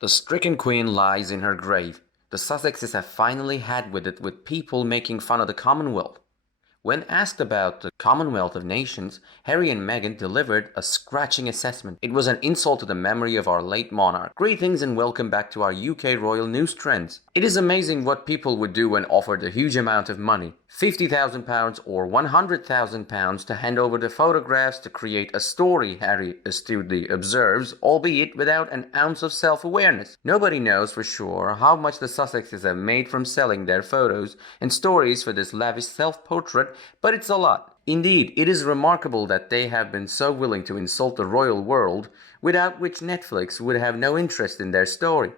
The stricken queen lies in her grave. The Sussexes have finally had with it with people making fun of the Commonwealth. When asked about the Commonwealth of Nations, Harry and Meghan delivered a scratching assessment. It was an insult to the memory of our late monarch. Greetings and welcome back to our UK Royal News Trends. It is amazing what people would do when offered a huge amount of money, £50,000 or £100,000 to hand over the photographs to create a story, Harry astutely observes, albeit without an ounce of self-awareness. Nobody knows for sure how much the Sussexes have made from selling their photos and stories for this lavish self-portrait, but it's a lot. Indeed, it is remarkable that they have been so willing to insult the royal world, without which Netflix would have no interest in their story.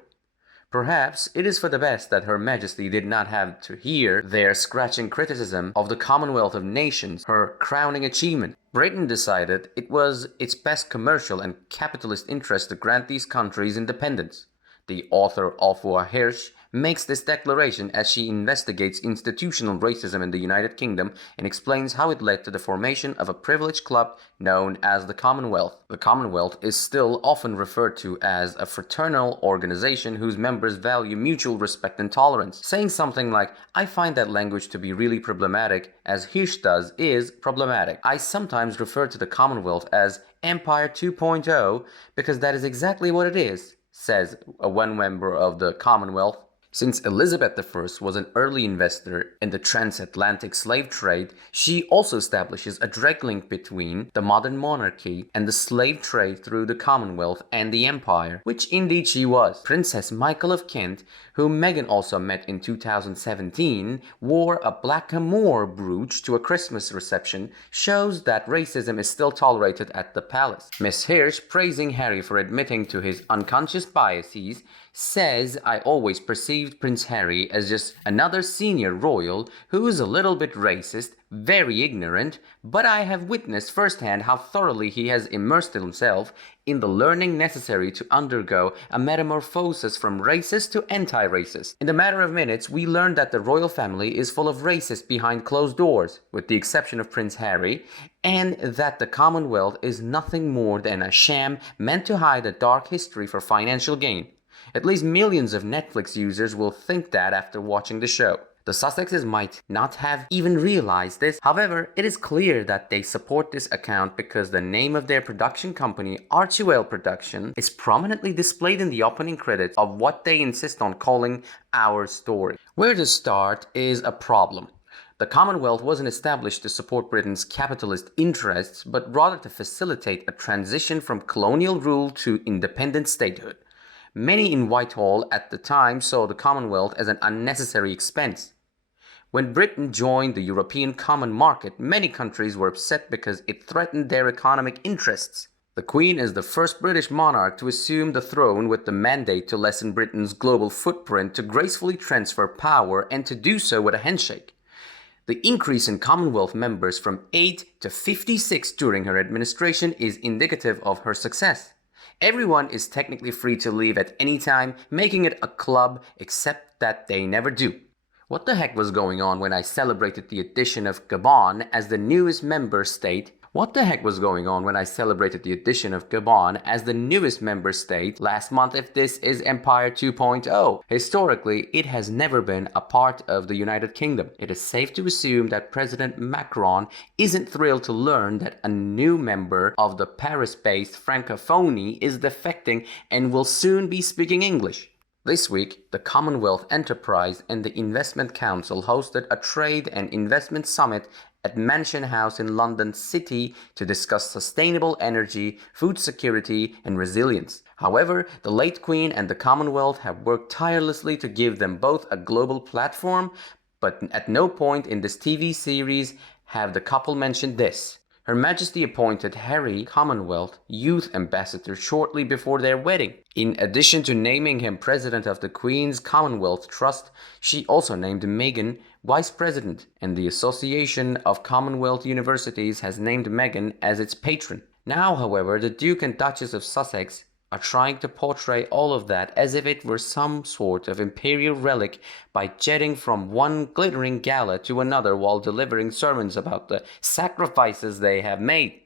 Perhaps it is for the best that Her Majesty did not have to hear their scratching criticism of the Commonwealth of Nations, her crowning achievement. Britain decided it was its best commercial and capitalist interest to grant these countries independence. The author of Hirsch makes this declaration as she investigates institutional racism in the United Kingdom and explains how it led to the formation of a privileged club known as the Commonwealth. The Commonwealth is still often referred to as a fraternal organization whose members value mutual respect and tolerance. Saying something like, "I find that language to be really problematic," as Hirsch does, is problematic. I sometimes refer to the Commonwealth as Empire 2.0 because that is exactly what it is, says one member of the Commonwealth. Since Elizabeth I was an early investor in the transatlantic slave trade, she also establishes a direct link between the modern monarchy and the slave trade through the Commonwealth and the Empire, which indeed she was. Princess Michael of Kent, whom Meghan also met in 2017, wore a blackamoor brooch to a Christmas reception, shows that racism is still tolerated at the palace. Miss Hirsch, praising Harry for admitting to his unconscious biases, says, "I always perceived Prince Harry as just another senior royal who is a little bit racist, very ignorant, but I have witnessed firsthand how thoroughly he has immersed himself in the learning necessary to undergo a metamorphosis from racist to anti-racist. In the matter of minutes, we learned that the royal family is full of racists behind closed doors, with the exception of Prince Harry, and that the Commonwealth is nothing more than a sham meant to hide a dark history for financial gain. At least millions of Netflix users will think that after watching the show." The Sussexes might not have even realized this. However, it is clear that they support this account because the name of their production company, Archewell Production, is prominently displayed in the opening credits of what they insist on calling Our Story. Where to start is a problem. The Commonwealth wasn't established to support Britain's capitalist interests, but rather to facilitate a transition from colonial rule to independent statehood. Many in Whitehall at the time saw the Commonwealth as an unnecessary expense. When Britain joined the European Common Market, many countries were upset because it threatened their economic interests. The Queen is the first British monarch to assume the throne with the mandate to lessen Britain's global footprint, to gracefully transfer power, and to do so with a handshake. The increase in Commonwealth members from 8 to 56 during her administration is indicative of her success. Everyone is technically free to leave at any time, making it a club, except that they never do. What the heck was going on when I celebrated the addition of Gabon as the newest member state? Last month if this is Empire 2.0? Historically, it has never been a part of the United Kingdom. It is safe to assume that President Macron isn't thrilled to learn that a new member of the Paris-based Francophonie is defecting and will soon be speaking English. This week, the Commonwealth Enterprise and the Investment Council hosted a trade and investment summit at Mansion House in London City to discuss sustainable energy, food security, and resilience. However, the late Queen and the Commonwealth have worked tirelessly to give them both a global platform, but at no point in this TV series have the couple mentioned this. Her Majesty appointed Harry Commonwealth Youth Ambassador shortly before their wedding. In addition to naming him President of the Queen's Commonwealth Trust, she also named Meghan Vice President, and the Association of Commonwealth Universities has named Meghan as its patron. Now, however, the Duke and Duchess of Sussex are trying to portray all of that as if it were some sort of imperial relic by jetting from one glittering gala to another while delivering sermons about the sacrifices they have made.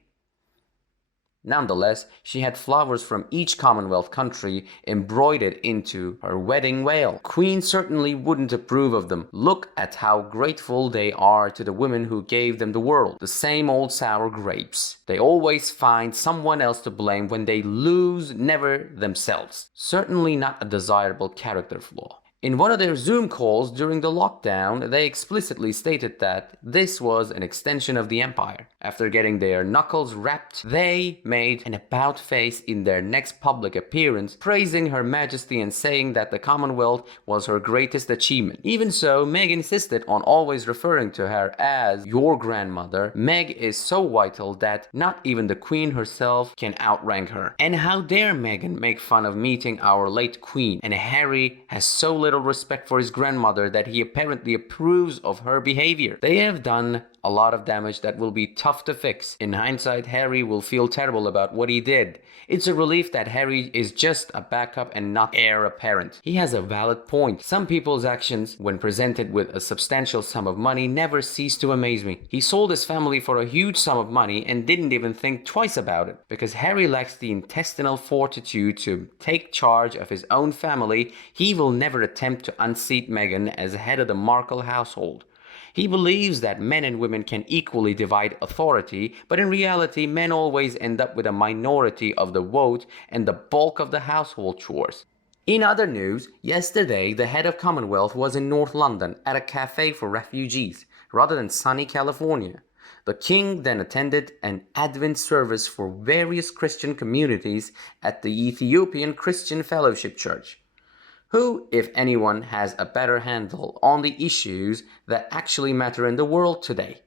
Nonetheless, she had flowers from each Commonwealth country embroidered into her wedding veil. Queen certainly wouldn't approve of them. Look at how grateful they are to the women who gave them the world. The same old sour grapes. They always find someone else to blame when they lose, never themselves. Certainly not a desirable character flaw. In one of their Zoom calls during the lockdown, they explicitly stated that this was an extension of the empire. After getting their knuckles rapped, they made an about face in their next public appearance, praising Her Majesty and saying that the Commonwealth was her greatest achievement. Even so, Meg insisted on always referring to her as your grandmother. Meg is so vital that not even the Queen herself can outrank her. And how dare Meghan make fun of meeting our late Queen? And Harry has so little respect for his grandmother that he apparently approves of her behavior. They have done a lot of damage that will be tough to fix. In hindsight, Harry will feel terrible about what he did. It's a relief that Harry is just a backup and not heir apparent. He has a valid point. Some people's actions, when presented with a substantial sum of money, never cease to amaze me. He sold his family for a huge sum of money and didn't even think twice about it. Because Harry lacks the intestinal fortitude to take charge of his own family, he will never attempt to unseat Meghan as head of the Markle household. He believes that men and women can equally divide authority, but in reality, men always end up with a minority of the vote and the bulk of the household chores. In other news, yesterday the head of Commonwealth was in North London at a cafe for refugees, rather than sunny California. The king then attended an Advent service for various Christian communities at the Ethiopian Christian Fellowship Church. Who, if anyone, has a better handle on the issues that actually matter in the world today?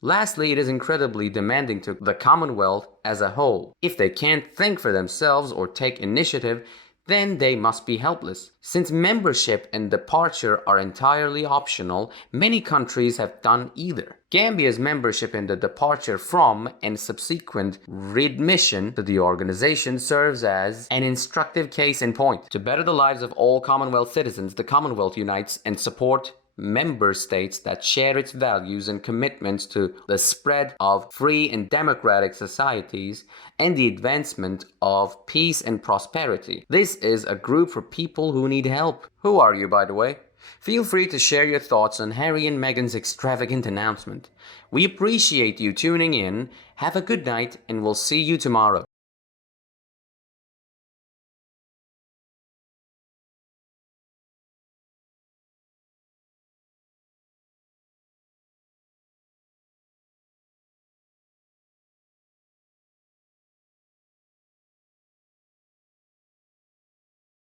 Lastly, it is incredibly demanding to the Commonwealth as a whole. If they can't think for themselves or take initiative, then they must be helpless. Since membership and departure are entirely optional, many countries have done either. Gambia's membership and the departure from and subsequent readmission to the organization serves as an instructive case in point. To better the lives of all Commonwealth citizens, the Commonwealth unites and supports member states that share its values and commitments to the spread of free and democratic societies and the advancement of peace and prosperity. This is a group for people who need help. Who are you, by the way? Feel free to share your thoughts on Harry and Meghan's extravagant announcement. We appreciate you tuning in. Have a good night, and we'll see you tomorrow.